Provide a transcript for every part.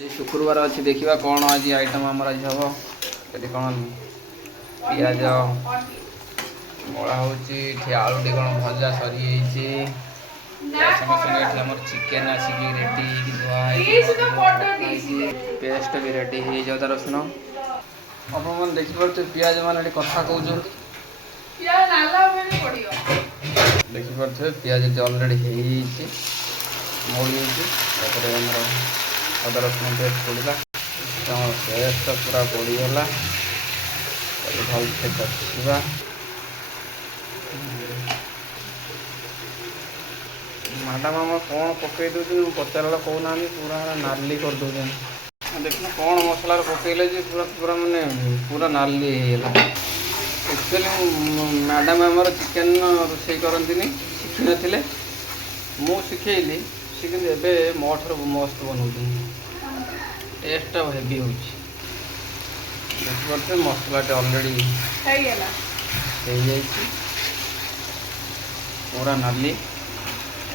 शुक्रवार अच्छी देखा कौन आज आइटम आमर आज हम ये कौन पिज बड़ा हो आलुटी कौन भजा सरी संगे संगे आम चिकेन आसिक रेडी धुआई पेस्ट भी रेडी हो अदा रसुण आप देखिपे पिज मैंने कथा कहते देखिपे पिज अलरेडी मोड़ी अदा रसुण पेस्ट पड़ा पेस्ट पूरा पड़गला भलसे कषा मैडम आम कौन पकई दूसरी पचारा कहना पूरा नाली कर दे देखना कौन मसला पकईले पूरा पूरा मानने पूरा नाली एक्चुअली मैडम आमर चिकेन रोसे करती शिखी नी मु शिखेली सी कि मो ठार मस्त बनाऊँ टेस्ट हेवी हो देखिए मसलाटे अलरेडी पूरा नाली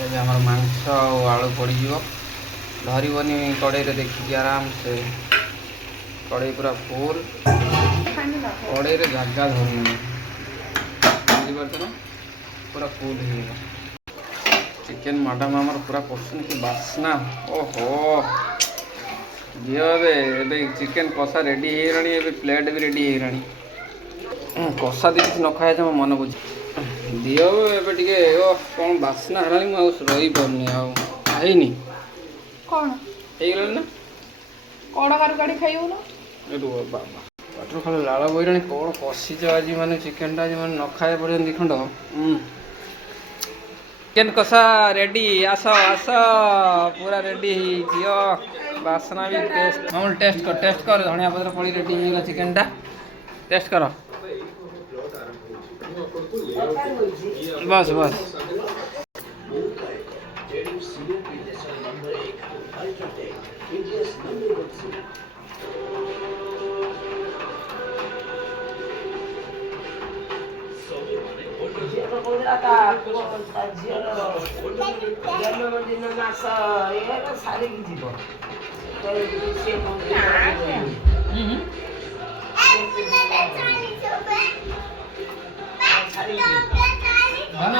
एवं आम मांस आलू पड़ धरबनी कड़े देखिए आराम से कड़े पूरा फुल कड़े जगह धरनी बुझीपार ना पूरा फुल हो चिकेन मैडम आमर पूरा पसंद की बास्ना ओहो झील ए चिकेन कषा रेडी हो प्लेट भी रेडी हो कषा दी किसी न खाए तो मन बुझ दियो एबे टिके कौन बास्ना है रही पारनी आईनी कौन ना कौन काड़ी खाइबू ना रुह बाबा पाटर खाली लाल बहरानी कौन कषिच आज मैंने चिकेन आज मैंने न खाए पर्यटन खंड चिकेन कषा रेडी आस आस पूरा रेडी बासना भी टेस्ट मामूल टेस्ट कर धनिया पत्र पड़ी रेडी हो चिकेन टा टेस्ट कर बस बस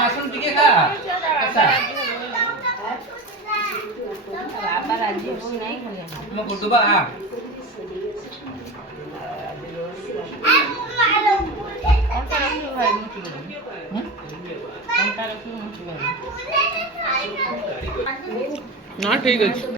आसन टिके का मैं गुड्डूबा आ ना ठीक है।